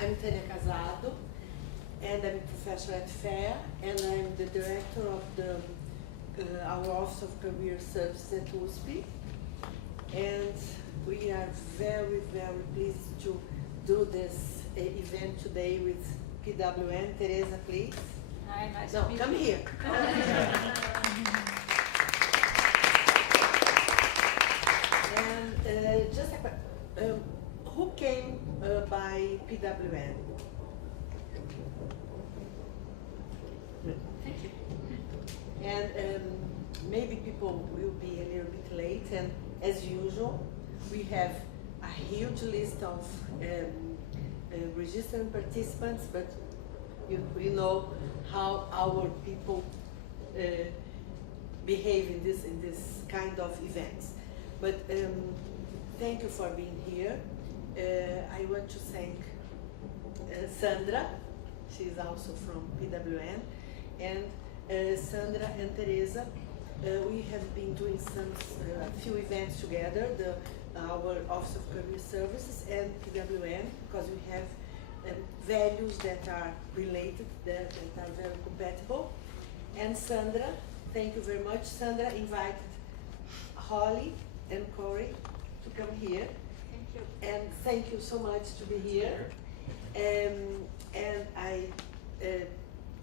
I'm Tânia Casado, and I'm a professor at FAIR, and I'm the director of our Office of Career Services at USP. And we are very, very pleased to do this event today with PWN. Tereza, please. Hi, nice no, to meet come you. Here. And just who came by PWN? Thank you. And maybe people will be a little bit late, and as usual, we have a huge list of registered participants, but you know how our people behave in this kind of events. But thank you for being here. I want to thank Sandra. She's also from PWN, and Sandra and Tereza. We have been doing a few events together, our Office of Career Services and PWN, because we have values that are related, that are very compatible. And Sandra, thank you very much. Sandra invited Holly and Corey to come here. Thank you. And thank you so much to be here. And I,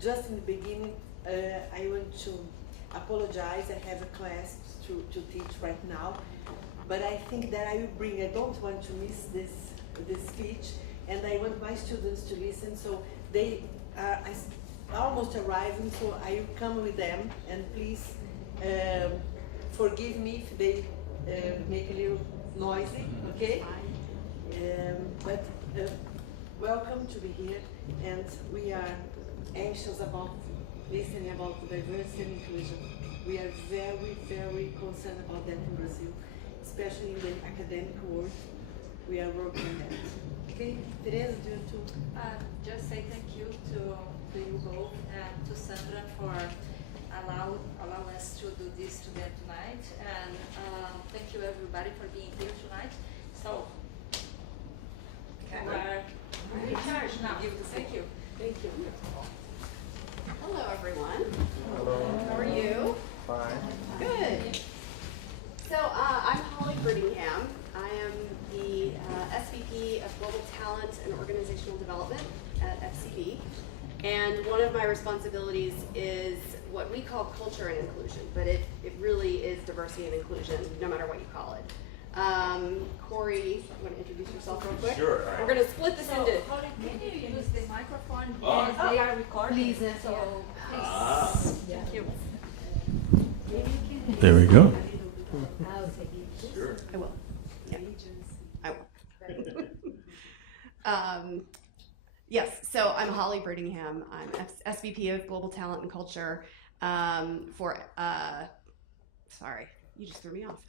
just in the beginning, I want to apologize. I have a class to teach right now, but I think that I will bring, I don't want to miss this speech, and I want my students to listen, so they are almost arriving, so I will come with them, and please forgive me if they make a little noisy, okay? But welcome to be here, and we are anxious about listening about diversity and inclusion. We are very, very concerned about that in Brazil, especially in the academic world. We are working on that. Okay, Tereza, do you too? Just say thank you to you both and to Sandra for allow us to do this together tonight, and thank you everybody for being here tonight. So we are in charge now. Thank you. Thank you. Hello, everyone. Hello. How are you? Fine. Good. So I'm Holly Brittingham. I am the SVP of Global Talent and Organizational Development at FCB. And one of my responsibilities is what we call culture and inclusion, but it really is diversity and inclusion, no matter what you call it. Corey, you want to introduce yourself real quick? Sure. We're going to split this into... Holly, can you use the microphone because they are recording? Please, so please. Thank you. There we go. Sure. I will. Yeah. I will. Yes, so I'm Holly Brittingham. I'm SVP of Global Talent and Culture sorry, you just threw me off.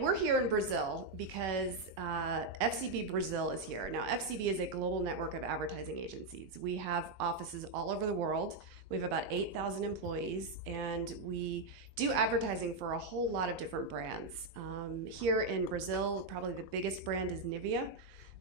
We're here in Brazil because FCB Brazil is here. Now, FCB is a global network of advertising agencies. We have offices all over the world. We have about 8,000 employees, and we do advertising for a whole lot of different brands. Here in Brazil, probably the biggest brand is Nivea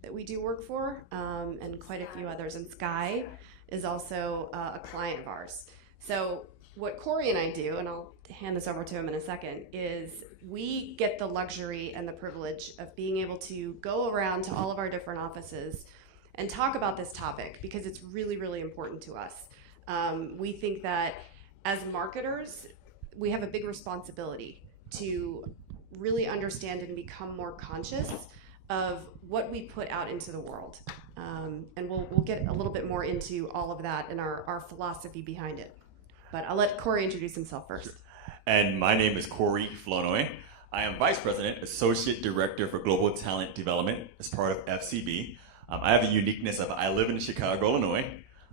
that we do work for, and quite a few others. And Sky is also a client of ours. So what Corey and I do, and I'll hand this over to him in a second, is we get the luxury and the privilege of being able to go around to all of our different offices and talk about this topic because it's really, really important to us. We think that as marketers, we have a big responsibility to really understand and become more conscious of what we put out into the world. And we'll get a little bit more into all of that and our philosophy behind it. But I'll let Corey introduce himself first. Sure. And my name is Corey Flournoy. I am Vice President, Associate Director for Global Talent Development as part of FCB. I have the uniqueness of I live in Chicago, Illinois,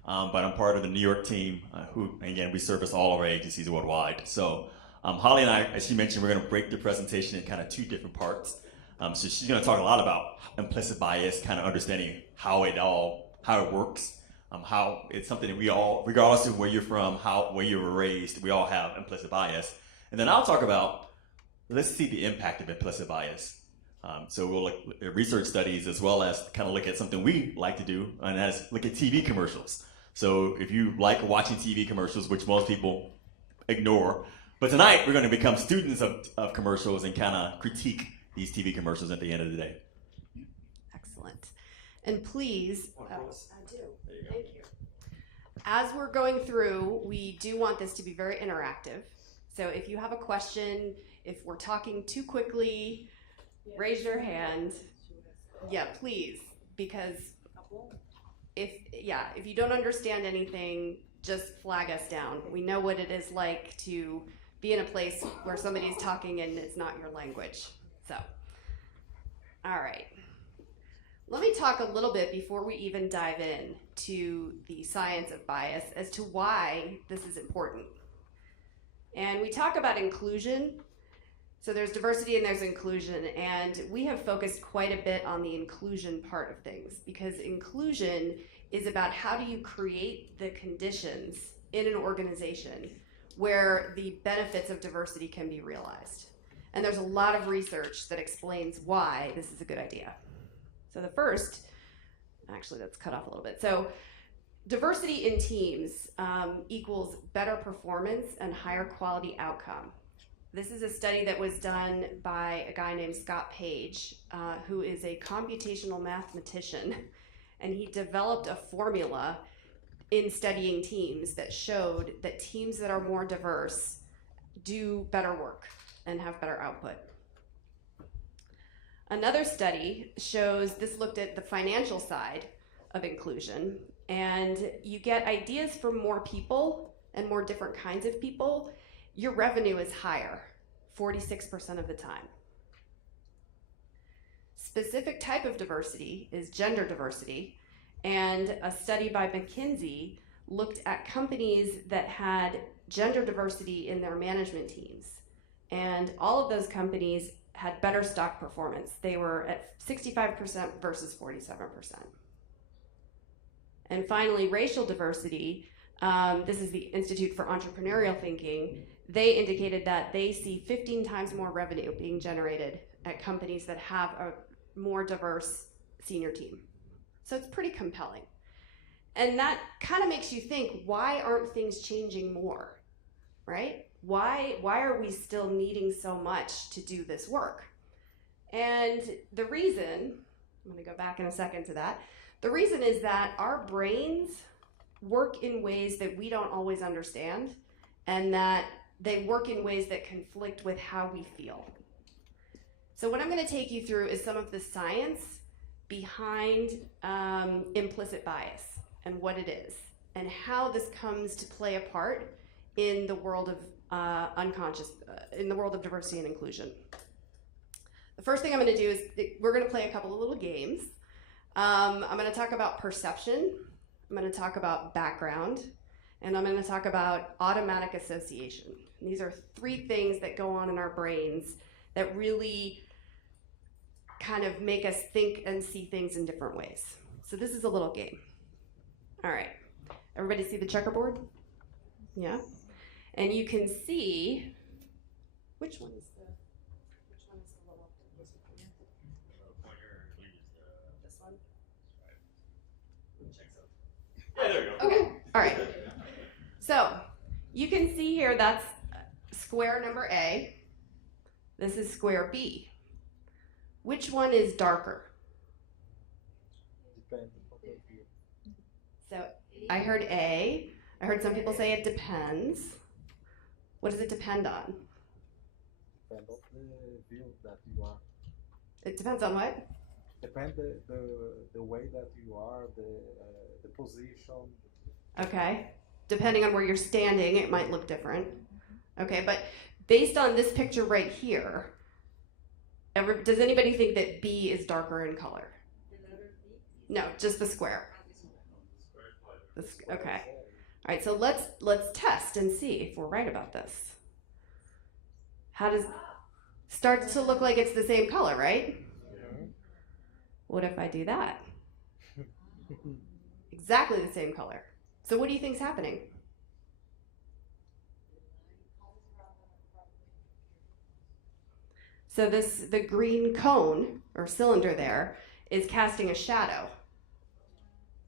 but I'm part of the New York team who, again, we service all of our agencies worldwide. So Holly and I, as she mentioned, we're going to break the presentation in kind of two different parts. So she's going to talk a lot about implicit bias, kind of understanding how it works, how it's something that we all, regardless of where you're from, where you were raised, we all have implicit bias. And then I'll talk about, let's see the impact of implicit bias. So we'll look at research studies as well as kind of look at something we like to do, and that is look at TV commercials. So if you like watching TV commercials, which most people ignore, but tonight we're going to become students of commercials and kind of critique these TV commercials at the end of the day. Excellent. And please, I do. Thank you. As we're going through, we do want this to be very interactive. So if you have a question, if we're talking too quickly, raise your hand. Yeah, please, because if you don't understand anything, just flag us down. We know what it is like to be in a place where somebody's talking and it's not your language. So, all right. Let me talk a little bit before we even dive in to the science of bias as to why this is important. And we talk about inclusion. So there's diversity and there's inclusion, and we have focused quite a bit on the inclusion part of things, because inclusion is about how do you create the conditions in an organization where the benefits of diversity can be realized. And there's a lot of research that explains why this is a good idea. So the first, actually that's cut off a little bit. So diversity in teams equals better performance and higher quality outcome. This is a study that was done by a guy named Scott Page, who is a computational mathematician, and he developed a formula in studying teams that showed that teams that are more diverse do better work and have better output. Another study shows, this looked at the financial side of inclusion, and you get ideas from more people and more different kinds of people, your revenue is higher, 46% of the time. Specific type of diversity is gender diversity, and a study by McKinsey looked at companies that had gender diversity in their management teams, and all of those companies had better stock performance. They were at 65% versus 47%. And finally, racial diversity, this is the Institute for Entrepreneurial Thinking. They indicated that they see 15 times more revenue being generated at companies that have a more diverse senior team. So it's pretty compelling. And that kind of makes you think, why aren't things changing more, right? Why are we still needing so much to do this work? And the reason, I'm going to go back in a second to that, the reason is that our brains work in ways that we don't always understand, and that they work in ways that conflict with how we feel. So what I'm going to take you through is some of the science behind implicit bias and what it is, and how this comes to play a part in the world of in the world of diversity and inclusion. The first thing I'm going to do is we're going to play a couple of little games. I'm going to talk about perception, I'm going to talk about background, and I'm going to talk about automatic association. And these are three things that go on in our brains that really kind of make us think and see things in different ways. So this is a little game. All right, everybody see the checkerboard? Yeah? And you can see, which one is the little? This one? Yeah, there you go. Okay, all right. So you can see here that's square number A. This is square B. Which one is darker? So I heard A. I heard some people say it depends. What does it depend on? Depends on the view that you are. It depends on what? Depends the way that you are, the position. Okay. Depending on where you're standing, it might look different. Okay, but based on this picture right here, does anybody think that B is darker in color? No, just the square. Okay. All right, so let's test and see if we're right about this. How does start to look like it's the same color, right? Yeah. What if I do that? Exactly the same color. So what do you think's happening? So the green cone or cylinder there is casting a shadow.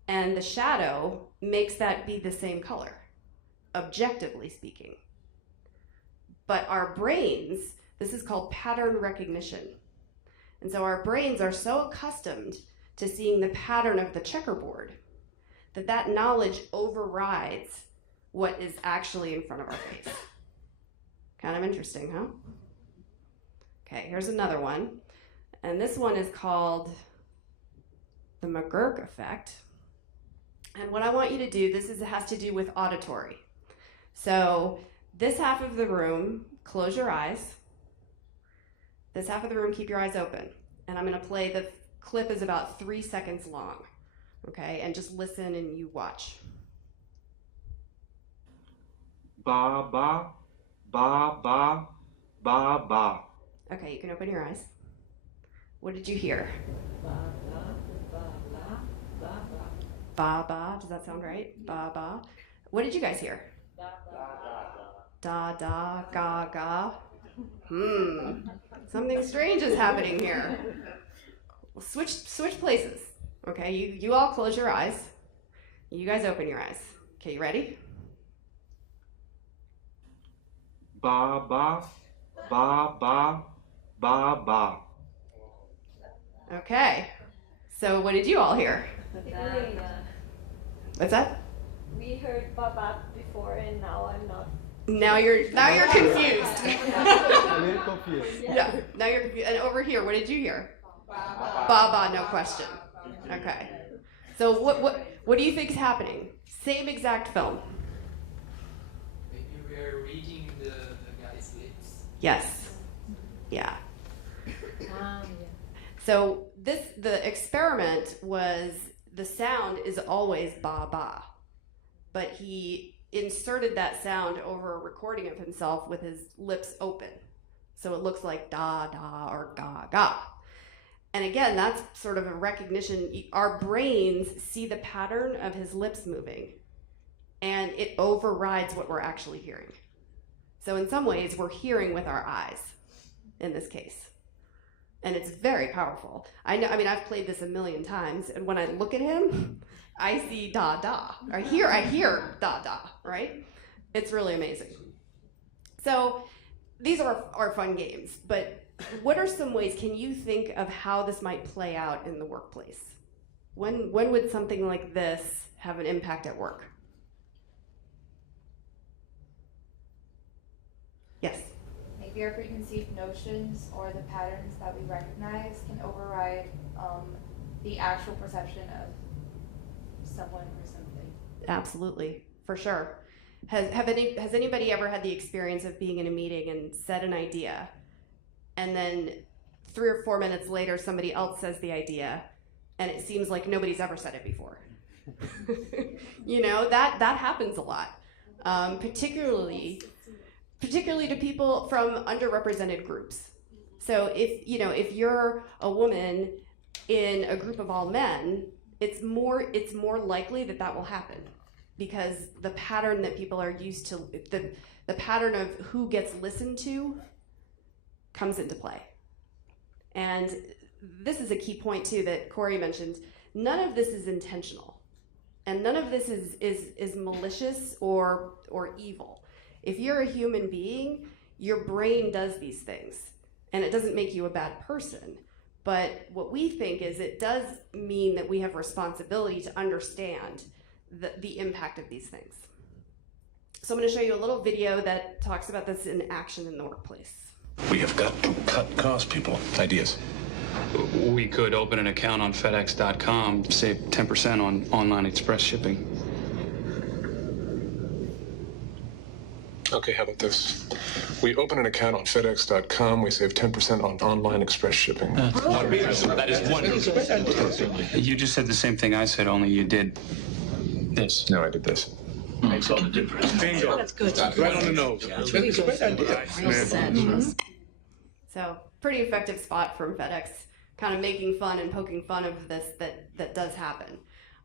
And the shadow makes that be the same color, objectively speaking. But our brains, this is called pattern recognition. And so our brains are so accustomed to seeing the pattern of the checkerboard that knowledge overrides what is actually in front of our face. Kind of interesting, huh? Okay, here's another one. And this one is called the McGurk effect. And what I want you to do, has to do with auditory. So this half of the room, close your eyes. This half of the room, keep your eyes open. And I'm gonna play, the clip is about 3 seconds long, okay? And just listen and you watch. Ba, ba, ba, ba, ba, ba. Okay, you can open your eyes. What did you hear? Ba, ba, ba, ba, ba, ba. Ba, ba, does that sound right? Ba, ba. What did you guys hear? Da, da, ga, ga. Something strange is happening here. Well, switch places. Okay, you all close your eyes. You guys open your eyes. Okay, you ready? Ba, ba, ba, ba, ba, ba. Okay, so what did you all hear? What's that? We heard Baba before, and now I'm not. Now you're confused. A little confused. Yeah, now you're confused. And over here, what did you hear? Baba, no question. Okay. So what do you think is happening? Same exact film. Maybe we are reading the guy's lips. Yes. Yeah. So the experiment was the sound is always ba ba, but he inserted that sound over a recording of himself with his lips open. So it looks like da da or ga ga. And again, that's sort of a recognition. Our brains see the pattern of his lips moving, and it overrides what we're actually hearing. So in some ways, we're hearing with our eyes in this case. And it's very powerful. I mean, I've played this a million times, and when I look at him, I see da da. I hear da da, right? It's really amazing. So these are fun games, but what are some ways, can you think of how this might play out in the workplace? When would something like this have an impact at work? Yes? Maybe our preconceived notions or the patterns that we recognize can override the actual perception of someone or something. Absolutely, for sure. Has anybody ever had the experience of being in a meeting and said an idea, and then 3 or 4 minutes later somebody else says the idea, and it seems like nobody's ever said it before? You know, that happens a lot, particularly to people from underrepresented groups. So if you're a woman in a group of all men, it's more likely that will happen, because the pattern that people are used to, the pattern of who gets listened to comes into play. And this is a key point too that Corey mentioned. None of this is intentional, and none of this is malicious or evil. If you're a human being, your brain does these things, and it doesn't make you a bad person. But what we think is it does mean that we have responsibility to understand the impact of these things. So I'm going to show you a little video that talks about this in action in the workplace. We have got to cut costs, people. Ideas. We could open an account on FedEx.com, save 10% on online express shipping. Okay, how about this? We open an account on FedEx.com, we save 10% on online express shipping. That is wonderful. You just said the same thing I said, only you did this. No, I did this. Makes all the difference. Bingo. That's good. Right on the nose. It's really good. So, pretty effective spot from FedEx, kind of making fun and poking fun of this that does happen.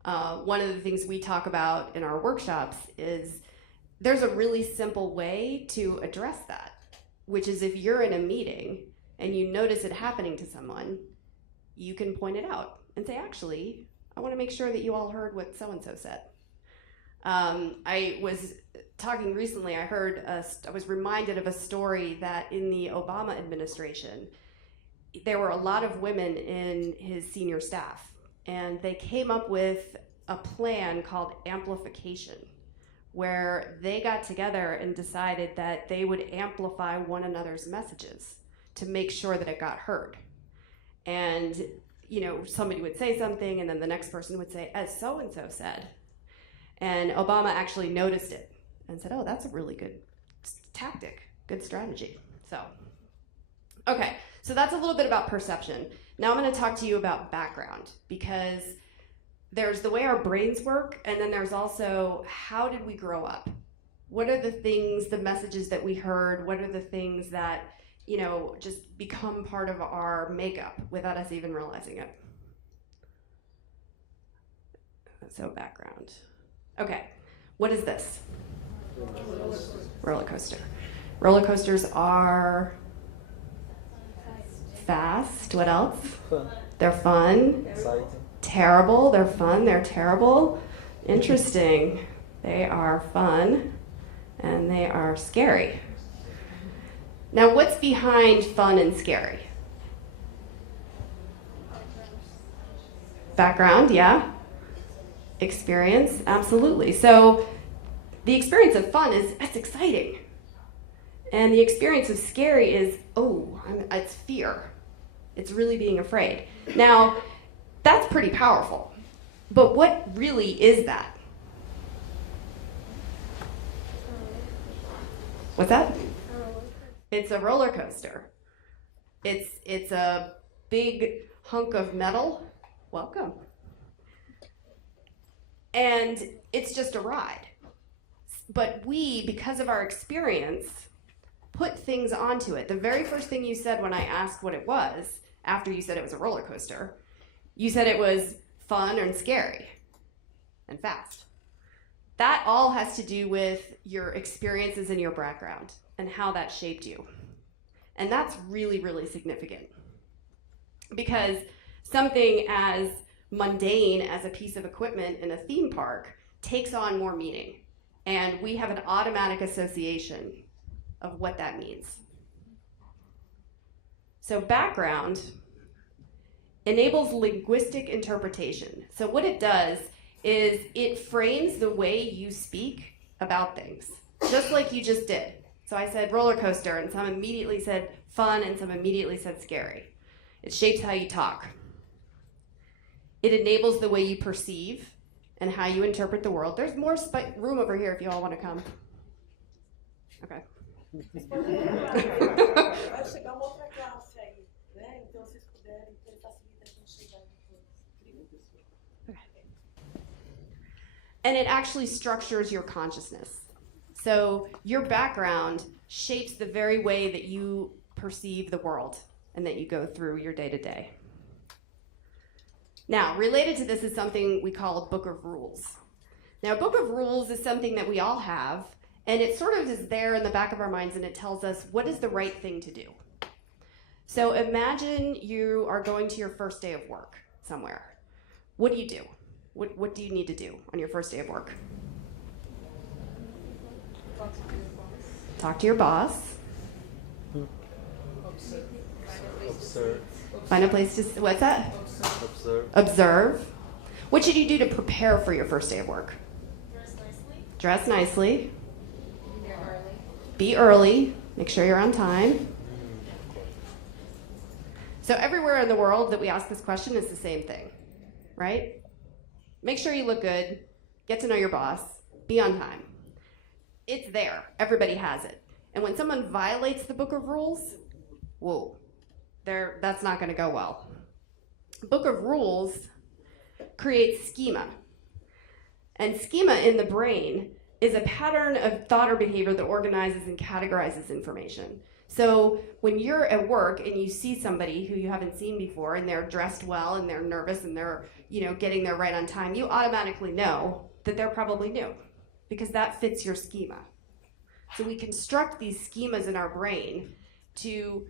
One of the things we talk about in our workshops is there's a really simple way to address that, which is if you're in a meeting and you notice it happening to someone, you can point it out and say, actually, I want to make sure that you all heard what so-and-so said. I was talking recently, I was reminded of a story that in the Obama administration, there were a lot of women in his senior staff, and they came up with a plan called amplification, where they got together and decided that they would amplify one another's messages to make sure that it got heard. And, you know, somebody would say something, and then the next person would say, as so-and-so said. And Obama actually noticed it and said, oh, that's a really good tactic, good strategy. So, okay, so that's a little bit about perception. Now I'm going to talk to you about background, because there's the way our brains work, and then there's also how did we grow up? What are the things, the messages that we heard? What are the things that, you know, just become part of our makeup without us even realizing it? So background. Okay, what is this? Roller coaster. Roller coasters are fast. What else? Fun. They're fun. Exciting. Terrible. They're fun. They're terrible. Interesting. They are fun and they are scary. Now, what's behind fun and scary? Background, yeah. Experience, absolutely. So the experience of fun is, that's exciting. And the experience of scary is, it's fear. It's really being afraid. Now, that's pretty powerful. But what really is that? What's that? It's a roller coaster. It's a big hunk of metal. Welcome. And it's just a ride. But we, because of our experience, put things onto it. The very first thing you said when I asked what it was, after you said it was a roller coaster, you said it was fun and scary and fast. That all has to do with your experiences and your background and how that shaped you. And that's really, really significant. Because something as mundane as a piece of equipment in a theme park takes on more meaning. And we have an automatic association of what that means. So background enables linguistic interpretation. So what it does is it frames the way you speak about things, just like you just did. So I said roller coaster, and some immediately said fun, and some immediately said scary. It shapes how you talk. It enables the way you perceive and how you interpret the world. There's more room over here if you all want to come. Okay. Vai chegar uma outra classe aí, né? Então, se vocês puderem, facilita a gente chegar depois. And it actually structures your consciousness. So your background shapes the very way that you perceive the world and that you go through your day-to-day. Now, related to this is something we call a book of rules. Now, a book of rules is something that we all have, and it sort of is there in the back of our minds, and it tells us what is the right thing to do. So imagine you are going to your first day of work somewhere. What do you do? What do you need to do on your first day of work? Talk to your boss. Observe. Find a place to, what's that? Observe. Observe. What should you do to prepare for your first day of work? Dress nicely. Dress nicely. Be early. Be early. Make sure you're on time. So everywhere in the world that we ask this question is the same thing, right? Make sure you look good. Get to know your boss. Be on time. It's there. Everybody has it. And when someone violates the book of rules, whoa, that's not going to go well. Book of rules creates schema. And schema in the brain is a pattern of thought or behavior that organizes and categorizes information. So when you're at work and you see somebody who you haven't seen before and they're dressed well and they're nervous and they're, getting there right on time, you automatically know that they're probably new because that fits your schema. So we construct these schemas in our brain to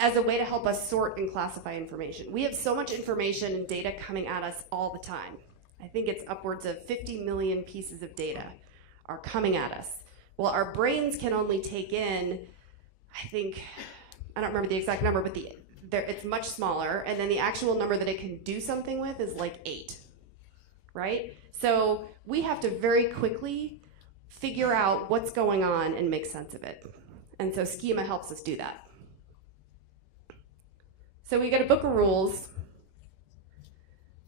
as a way to help us sort and classify information. We have so much information and data coming at us all the time. I think it's upwards of 50 million pieces of data are coming at us. Well, our brains can only take in, I think, I don't remember the exact number, but it's much smaller, and then the actual number that it can do something with is like 8, right? So we have to very quickly figure out what's going on and make sense of it. And so schema helps us do that. So we get a book of rules,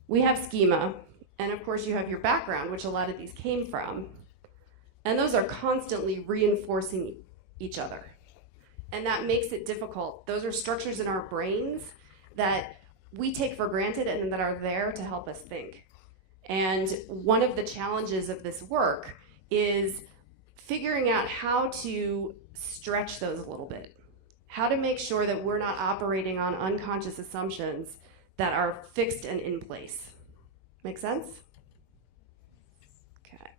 we have schema, and of course you have your background, which a lot of these came from, and those are constantly reinforcing each other. And that makes it difficult. Those are structures in our brains that we take for granted and that are there to help us think. And one of the challenges of this work is figuring out how to stretch those a little bit. How to make sure that we're not operating on unconscious assumptions that are fixed and in place. Make sense? Okay.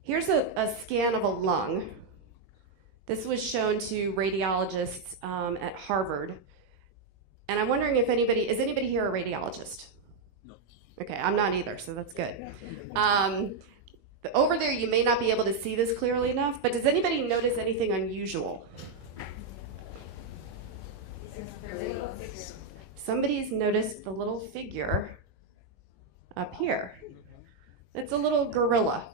Here's a scan of a lung. This was shown to radiologists at Harvard. And I'm wondering if is anybody here a radiologist? No. Okay, I'm not either, so that's good. Over there, you may not be able to see this clearly enough, but does anybody notice anything unusual? Somebody's noticed the little figure up here. It's a little gorilla.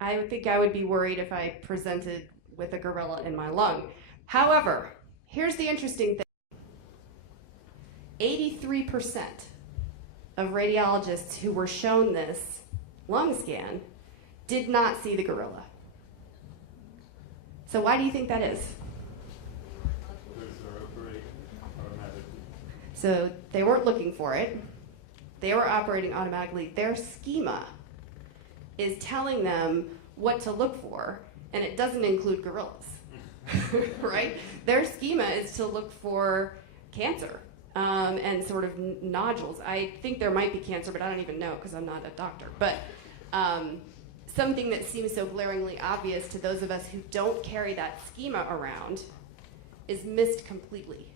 I would think I would be worried if I presented with a gorilla in my lung. However, here's the interesting thing. 83% of radiologists who were shown this lung scan did not see the gorilla. So why do you think that is? So they weren't looking for it. They were operating automatically. Their schema is telling them what to look for, and it doesn't include gorillas, right? Their schema is to look for cancer and sort of nodules. I think there might be cancer, but I don't even know because I'm not a doctor. But something that seems so glaringly obvious to those of us who don't carry that schema around is missed completely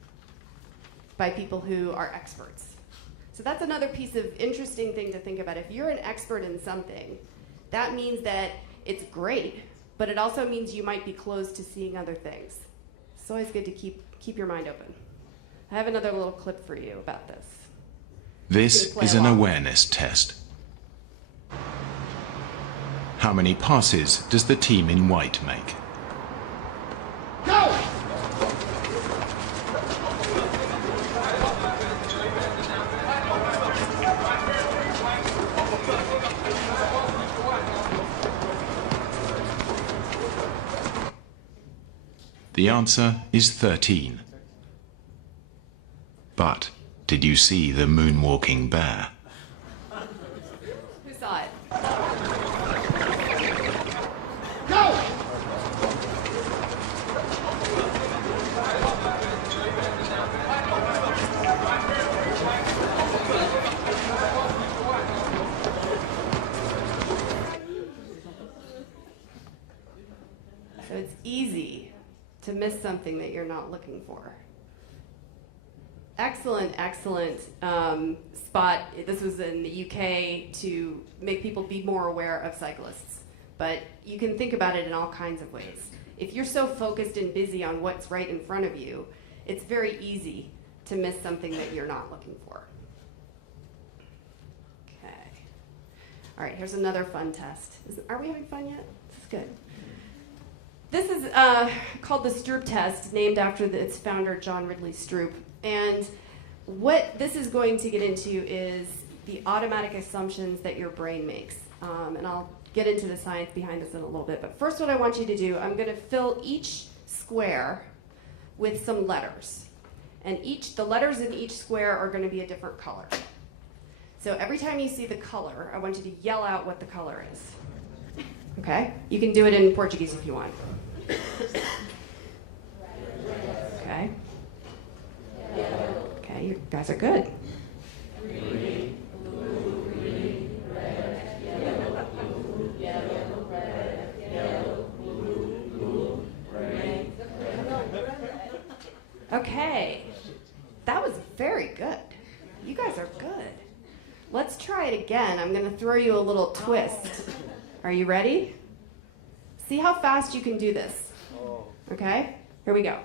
by people who are experts. So that's another piece of interesting thing to think about. If you're an expert in something, that means that it's great, but it also means you might be closed to seeing other things. It's always good to keep your mind open. I have another little clip for you about this. This is an awareness test. How many passes does the team in white make? Go! The answer is 13. But did you see the moonwalking bear? Who saw it? Go! So it's easy to miss something that you're not looking for. Excellent, excellent spot. This was in the UK to make people be more aware of cyclists. But you can think about it in all kinds of ways. If you're so focused and busy on what's right in front of you, it's very easy to miss something that you're not looking for. Okay. All right, here's another fun test. Are we having fun yet? This is good. This is called the Stroop test, named after its founder, John Ridley Stroop. And what this is going to get into is the automatic assumptions that your brain makes. And I'll get into the science behind this in a little bit. But first, what I want you to do, I'm going to fill each square with some letters. And the letters in each square are going to be a different color. So every time you see the color, I want you to yell out what the color is. Okay? You can do it in Portuguese if you want. Okay. Okay, you guys are good. Green, blue, green, red, yellow, blue, yellow, red, yellow, blue, blue, red, Okay, that was very good. You guys are good. Let's try it again. I'm going to throw you a little twist. Are you ready? See how fast you can do this. Okay, here we go.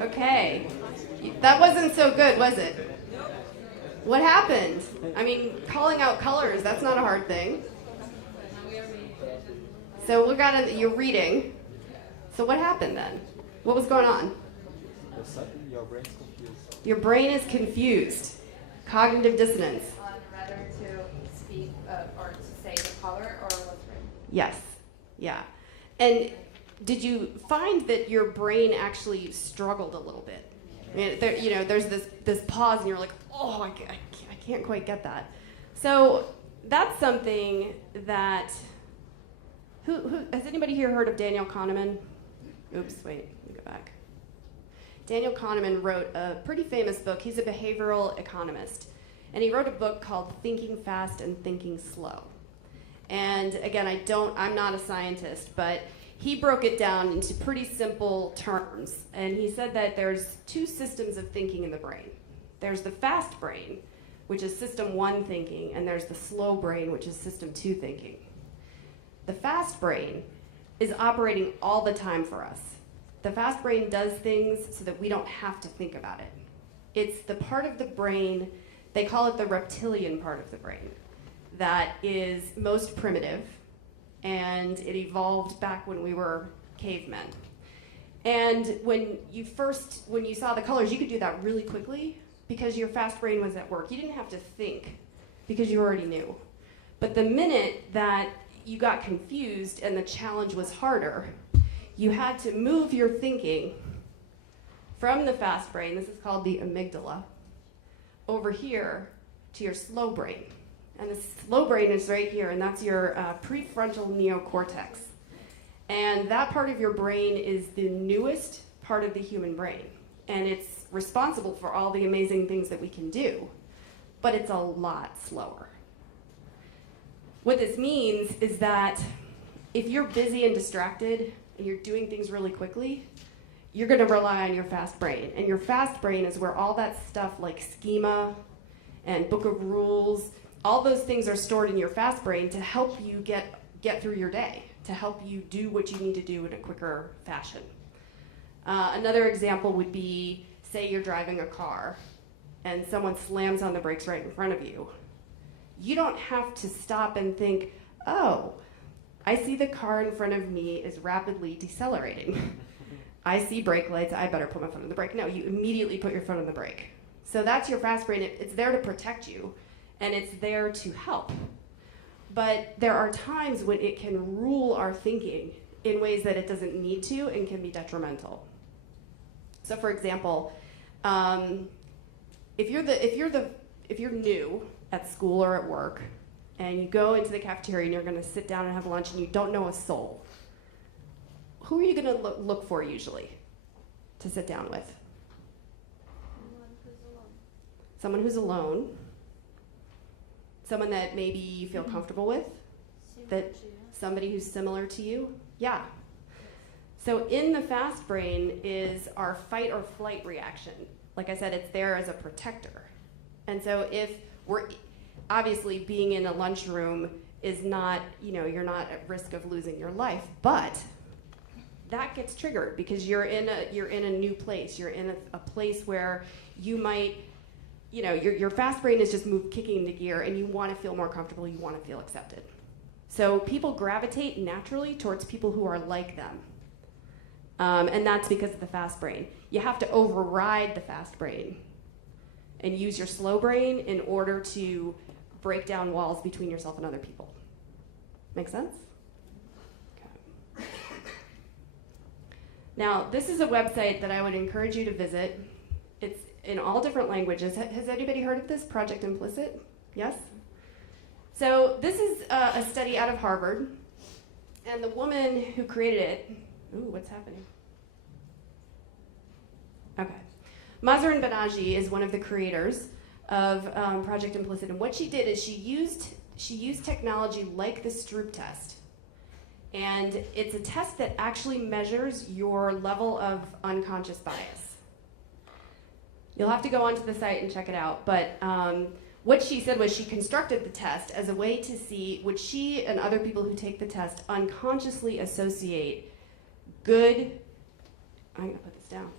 Okay, that wasn't so good, was it? What happened? I mean, calling out colors, that's not a hard thing. So you're reading. So what happened then? What was going on? Your brain's confused. Your brain is confused. Cognitive dissonance. On whether to speak or to say the color or what's written. Yes. Yeah. And did you find that your brain actually struggled a little bit? I mean, there's this pause, and you're like, oh, I can't quite get that. So that's something that. Who has anybody here heard of Daniel Kahneman? Oops, wait, let me go back. Daniel Kahneman wrote a pretty famous book. He's a behavioral economist, and he wrote a book called Thinking Fast and Thinking Slow. And again, I'm not a scientist, but he broke it down into pretty simple terms. And he said that there's two systems of thinking in the brain. There's the fast brain, which is system 1 thinking, and there's the slow brain, which is system 2 thinking. The fast brain is operating all the time for us. The fast brain does things so that we don't have to think about it. It's the part of the brain, they call it the reptilian part of the brain, that is most primitive, and it evolved back when we were cavemen. And when you saw the colors, you could do that really quickly because your fast brain was at work. You didn't have to think because you already knew. But the minute that you got confused and the challenge was harder, you had to move your thinking from the fast brain, this is called the amygdala, over here to your slow brain. And the slow brain is right here, and that's your prefrontal neocortex. And that part of your brain is the newest part of the human brain. And it's responsible for all the amazing things that we can do, but it's a lot slower. What this means is that if you're busy and distracted and you're doing things really quickly, you're going to rely on your fast brain. And your fast brain is where all that stuff like schema and book of rules, all those things are stored in your fast brain to help you get through your day, to help you do what you need to do in a quicker fashion. Another example would be, say you're driving a car and someone slams on the brakes right in front of you. You don't have to stop and think, oh, I see the car in front of me is rapidly decelerating. I see brake lights, I better put my foot on the brake. No, you immediately put your foot on the brake. So that's your fast brain. It's there to protect you, and it's there to help. But there are times when it can rule our thinking in ways that it doesn't need to and can be detrimental. So for example, if you're new at school or at work, and you go into the cafeteria and you're going to sit down and have lunch and you don't know a soul, who are you going to look for usually to sit down with? Someone who's alone. Someone that maybe you feel comfortable with. Somebody who's similar to you. Yeah. So in the fast brain is our fight or flight reaction. Like I said, it's there as a protector. And so if we're obviously being in a lunchroom is not, you're not at risk of losing your life, but that gets triggered because you're in a new place. You're in a place where you might, your fast brain is just kicking into gear, and you want to feel more comfortable. You want to feel accepted. So people gravitate naturally towards people who are like them, and that's because of the fast brain. You have to override the fast brain and use your slow brain in order to break down walls between yourself and other people. Make sense? Okay. Now, this is a website that I would encourage you to visit. It's in all different languages. Has anybody heard of this, Project Implicit? Yes? So this is a study out of Harvard, and the woman who created it, ooh, what's happening? Okay. Mazrin Banaji is one of the creators of Project Implicit, and what she did is she used technology like the Stroop test. And it's a test that actually measures your level of unconscious bias. You'll have to go onto the site and check it out, but what she said was she constructed the test as a way to see would she and other people who take the test unconsciously associate good, I'm gonna put this down,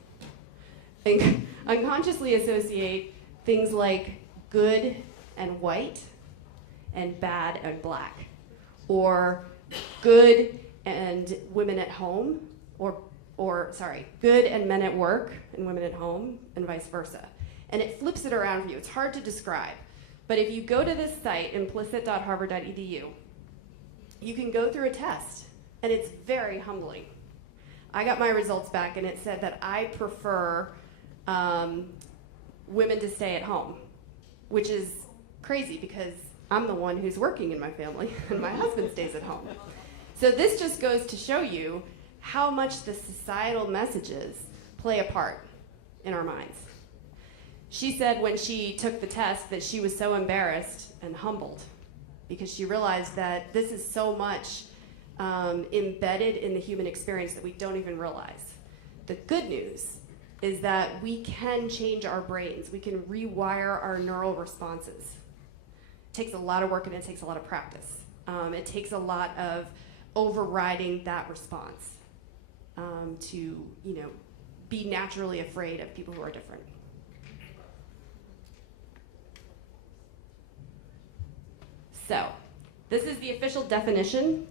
unconsciously associate things like good and white and bad and black, or good and women at home, or sorry, good and men at work and women at home, and vice versa. And it flips it around for you. It's hard to describe. But if you go to this site, implicit.harvard.edu, you can go through a test, and it's very humbling. I got my results back, and it said that I prefer women to stay at home, which is crazy because I'm the one who's working in my family, and my husband stays at home. So this just goes to show you how much the societal messages play a part in our minds. She said when she took the test that she was so embarrassed and humbled because she realized that this is so much embedded in the human experience that we don't even realize. The good news is that we can change our brains. We can rewire our neural responses. It takes a lot of work and it takes a lot of practice. It takes a lot of overriding that response to, be naturally afraid of people who are different. So, this is the official definition.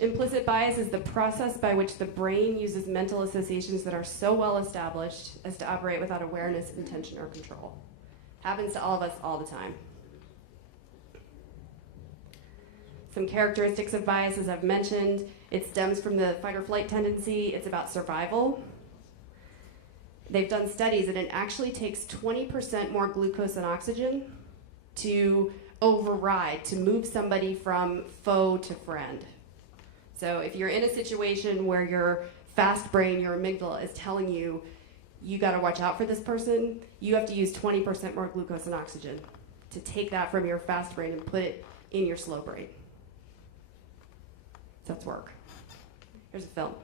Implicit bias is the process by which the brain uses mental associations that are so well established as to operate without awareness, intention, or control. Happens to all of us all the time. Some characteristics of bias, as I've mentioned, it stems from the fight or flight tendency. It's about survival. They've done studies and it actually takes 20% more glucose and oxygen to override, to move somebody from foe to friend. So if you're in a situation where your fast brain, your amygdala, is telling you, you gotta watch out for this person, you have to use 20% more glucose and oxygen to take that from your fast brain and put it in your slow brain. So that's work. Here's a film.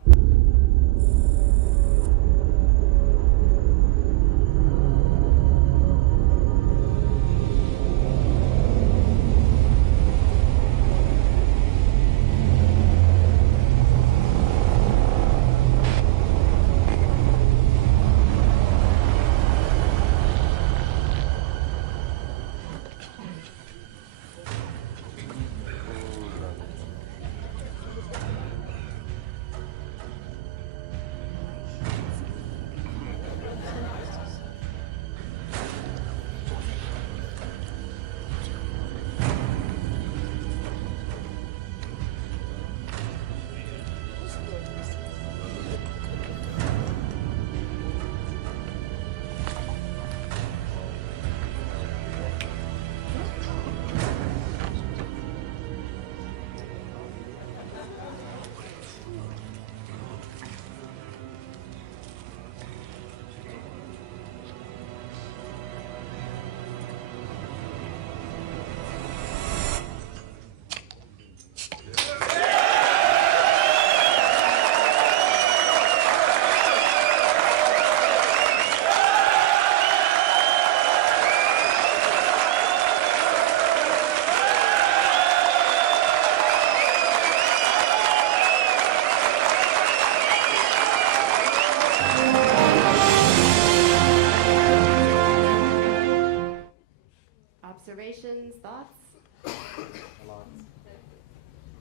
Observations, thoughts?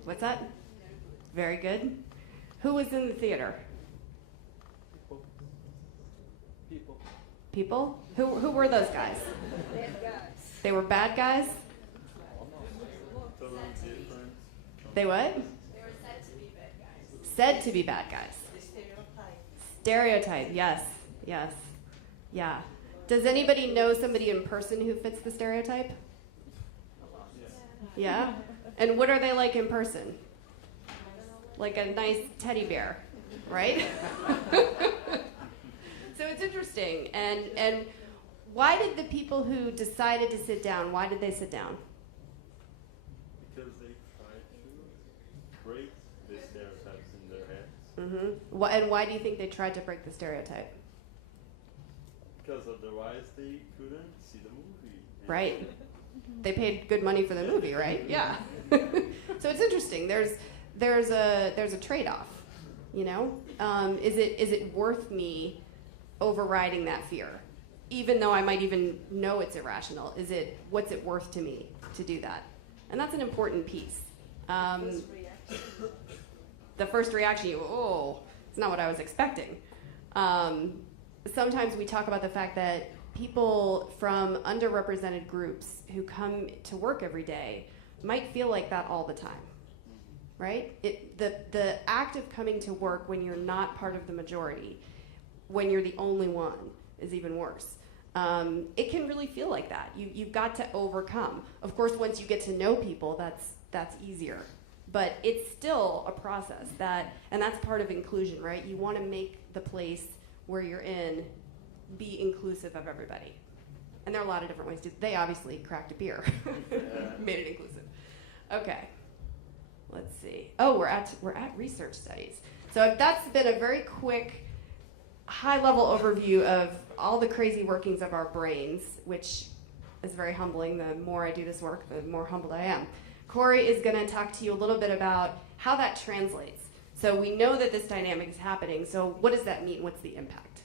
What's that? Very good. Who was in the theater? People? Who were those guys? They were bad guys? They what? They were said to be bad guys. Said to be bad guys. Stereotype, yes, yes, yeah. Does anybody know somebody in person who fits the stereotype? Yeah? And what are they like in person? Like a nice teddy bear, right? So it's interesting. interesting. And why did the people who decided to sit down, why did they sit down? Because they try to break the stereotypes in their heads. Mm-hmm. And why do you think they tried to break the stereotype? Because otherwise they couldn't see the movie. Right. They paid good money for the movie, right? Yeah. So it's interesting. There's a trade-off, you know? Is it worth me overriding that fear? Even though I might even know it's irrational, what's it worth to me to do that? And that's an important piece. The first reaction, it's not what I was expecting. Sometimes we talk about the fact that people from underrepresented groups who come to work every day might feel like that all the time, right? The act of coming to work when you're not part of the majority, when you're the only one, is even worse. It can really feel like that. You've got to overcome. Of course, once you get to know people, that's easier. But it's still a process, and that's part of inclusion, right? You want to make the place where you're in be inclusive of everybody. And there are a lot of different ways to. They obviously cracked a beer, made it inclusive. Okay, let's see. Oh, we're at research studies. So that's been a very quick, high-level overview of all the crazy workings of our brains, which is very humbling. The more I do this work, the more humbled I am. Corey is going to talk to you a little bit about how that translates. So we know that this dynamic is happening. So what does that mean? What's the impact?